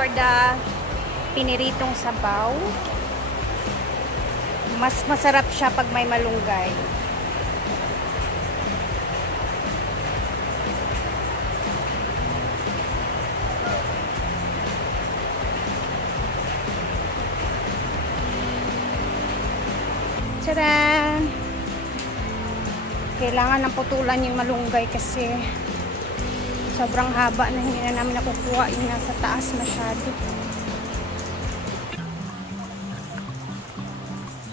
for the piniritong sabaw. Mas masarap siya pag may malunggay. Tadaan! Kailangan ng putulan yung malunggay kasi sobrang haba na hindi na namin nakukuha yung nasa taas masyado.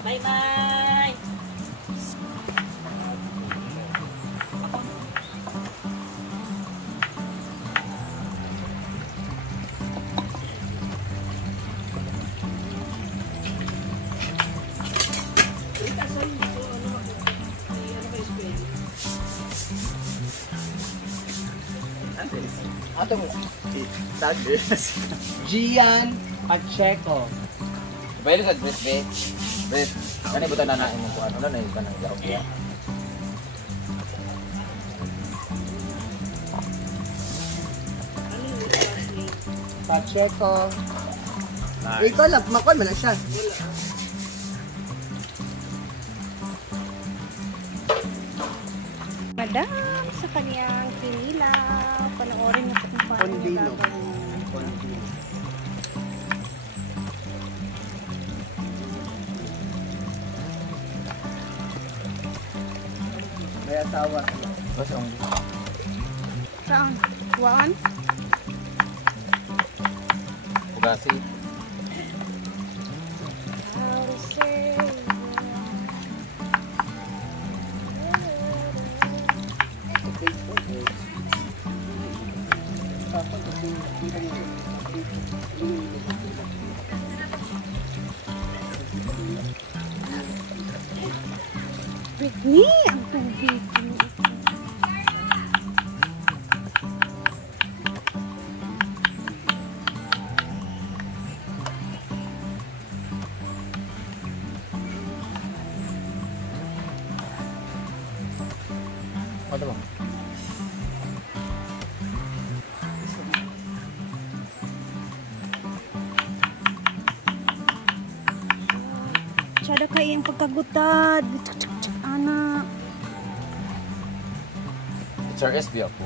Bye-bye! Ato mo. Gian Pacheco. Bayo sa Brett, Brett. Kani buta na nain mo ko ano na yung kanang garog ya. Pacheco. Ikaw lang, makon man na siya. Madam sa kanyang pinila. Panoorin niyo kung paano niya gagawin. May asawa. Basta ang Saan? Kuwaan? pugasi. Britney, ang tubig. Ano ba? Tsada kayo yung pagkagutad. Anak. It's our SB ako.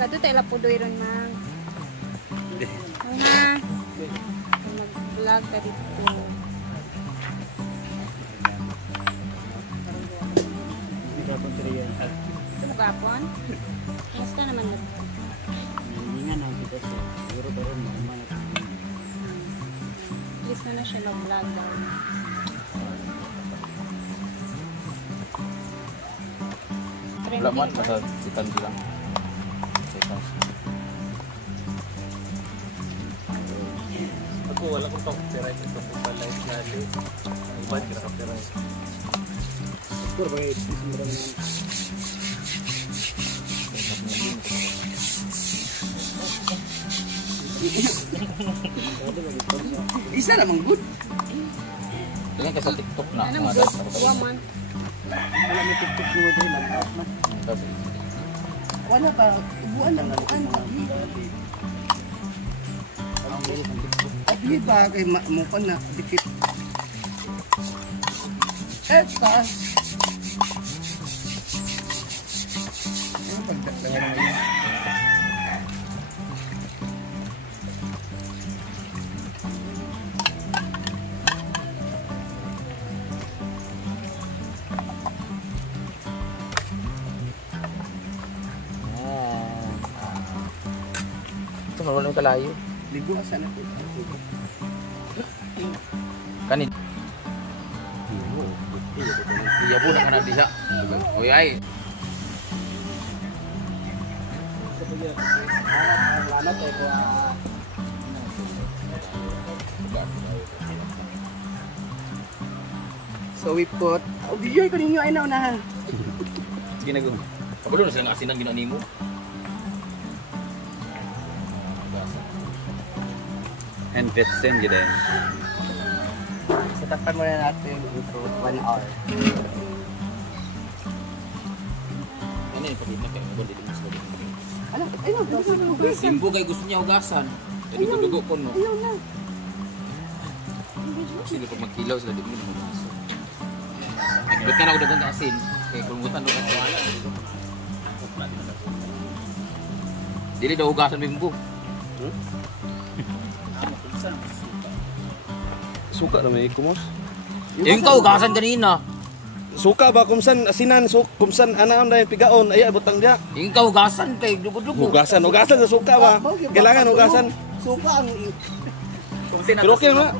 Bato tayo lapudoy ron, mang. Mga. Mag-vlog ka dito. Ito gapon? Basta naman na. Hindi nga natin kasi. Siguro karoon mo. Please na siya mag-vlog daw. Laman basta sitan bilang. Ako wala kong copyright ito po sa live natin. Ang bad ka na copyright. Siguro ba yung isang Isa namang good. Tingin ka sa TikTok na. Ano Mga good? dad. Waman. wala may tiktok mo din lang. Wala ba? Ibuan lang ang ano. Abi ba kay mo pa na dikit. Etas. Ano pagdagdagan mo yun? Ito marunong kalayo. Ligo ka sana po. Kanin. Iya po na kanal bisa. Uy ay. Salamat eh kung So we put, oh biyoy ko ninyo ay naunahan. Sige na gum. Kabalo na silang asinan ginawa nimo. Handpetsen gitu ya. Tatakpan muna natin ito 1 hour. Ano yung pagkita kayo? Magod dito mas magod. Ano? Ayun, Simbo kay gusto niya hugasan. Jadi dugo ko no. ayun na. Sino pag magkilaw sila di mo hugasan. Nagbut ka na ako dagang asin. Kaya kung butan doon ka wala. Dili daw hugasan bimbo. Suka na may kumos. Yung ka hugasan kanina. Suka ba kumsan asinan kumsan anaon na yung pigaon ay butang dia. Yung ka hugasan kay dugo-dugo. Hugasan sa suka ba. Kailangan hugasan. Suka ang Pero okay na.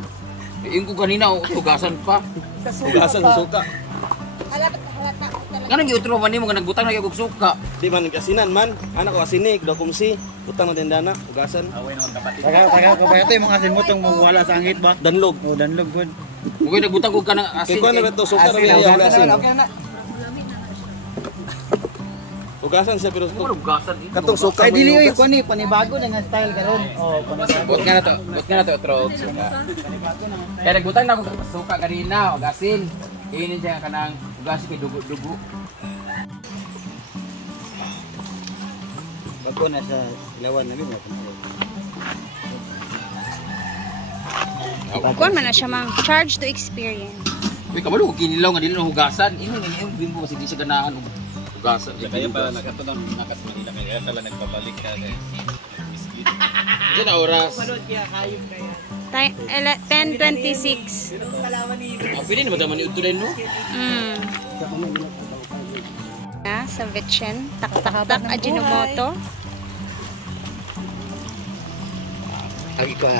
Yung ko kanina hugasan pa. Hugasan sa suka. Halata talaga. Ganun yung utro man mo nga nagbutang na yung suka. Di man asinan man. Anak ko asinig do kumsi. Butang na tindana hugasan. Taga ko ba ito yung mga asin mo tong wala sa angit ba? Danlog. O danlog good. Mugay nagbutang ko ka ng Kay asin. kuan na to suka na may asin. Okay na. Hugasan siya pero Ano hugasan dito? katong suka. Ay dili oy kuan ni panibago na nga style karon. Oh, panibago. Buot nga na to utro og suka. Kaya nagbutang na ako sa suka kanina og asin. Ini siya kanang hugasan kay dugo-dugo. Bago na sa ilawan na mo. Kuan man na siya mang charge to experience. Uy, kabalo, kinilaw nga dili na hugasan. Ini yung bimbo kasi di siya ganahan og hugasan. Kaya pa nakatunog nakas Manila kaya tala nagbabalik ka kay miskin. Diyan na oras. 10:26. Pwede na madaman yung utulan, no? Sa Vitchen, tak Ajinomoto. Agi ko.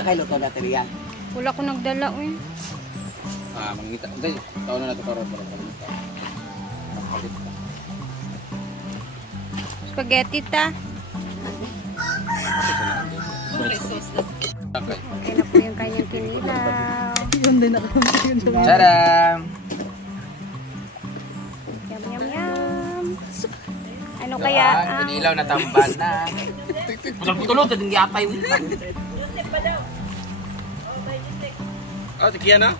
Nakailuto natin yan. Wala ko nagdala eh. Mangita. Dahil, taon na nato karon para pagkita. Spaghetti ta. Okay. Okay na po yung kanyang kinilaw. Tadam! Yum, yum, yum. Ano kaya ang... Kinilaw na tamban na. Putol-putulot, din yata yung Tikiya na.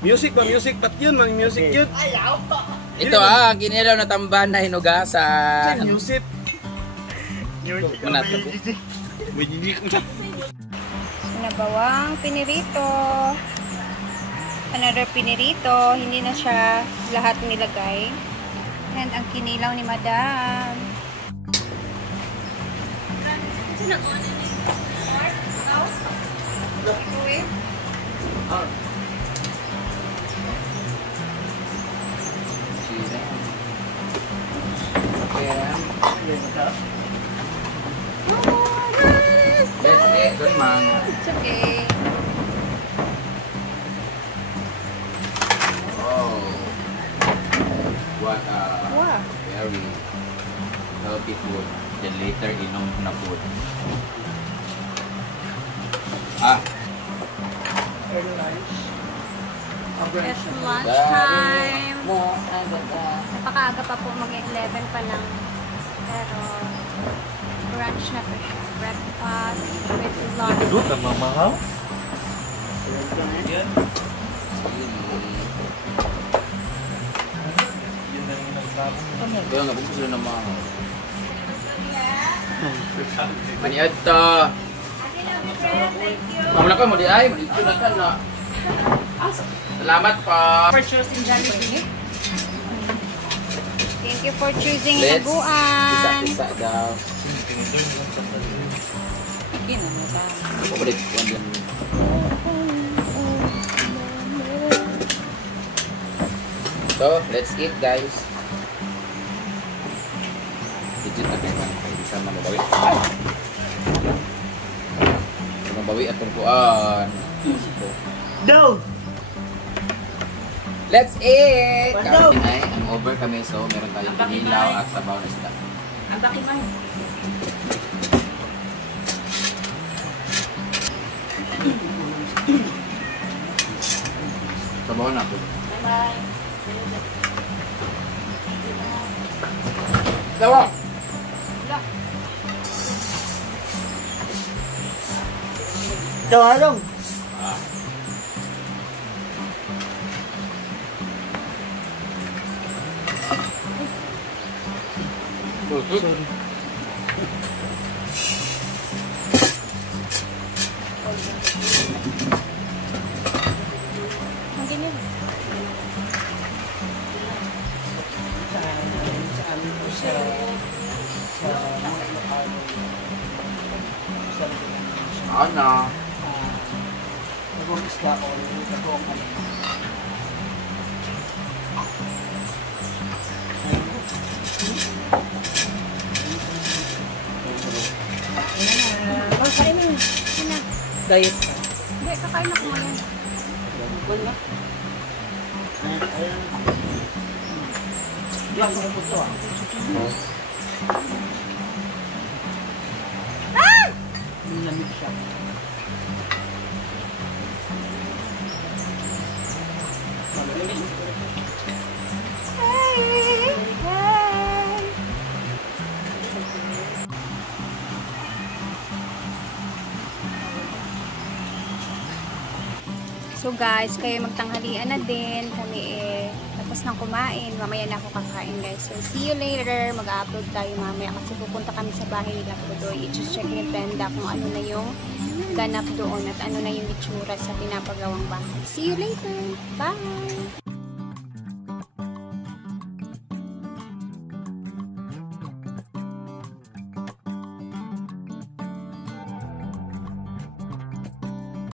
Music ba? Music pat yun, mang music yun. ito kinilaw na tamban na hinugasan. Music. Manato po. Sinabawang pinirito. Another pinirito. Hindi na siya lahat nilagay. And ang kinilaw ni Madam. Good man. It's okay. Oh. What Wow. very healthy food. Then later inom na food. It's lunchtime. Napakaaga pa po, mag-11 pa lang. Pero, brunch na po siya. Breakfast with lunch. Dut ang mamahaw. Kaya nga, buko sila ng mga maniad to. Kamula ka mo di ay, malito na ka na. Salamat pa. Thank you for choosing Let's Laguan. isa daw. Pabalik ko din. So, let's eat guys. Digit na kayo. Hindi ka mabawi. Mabawi at tungkuan. Down. Let's eat! Kami ay, ang over kami. So, meron tayong kinilaw at sabaw na isda. Ang baki man. Sabaw na po. Bye-bye. Dawa. Tawalong. Ang ganyan. Ana. Nagong isda o nagong ano. Kainin. Sina. Diet. Hindi, kakain ako ngayon. Wala. Ayun. Diyan ko po to ah. Lamig siya. Hey! Hey! So guys, kayo magtanghalian na din. Kami tapos nang kumain. Mamaya na ako kakain guys. So see you later. Mag-upload tayo mamaya kasi pupunta kami sa bahay nila Pudoy. I-check ni Brenda kung ano na yung ganap doon at ano na yung itsura sa pinapagawang bahay. See you later. Bye!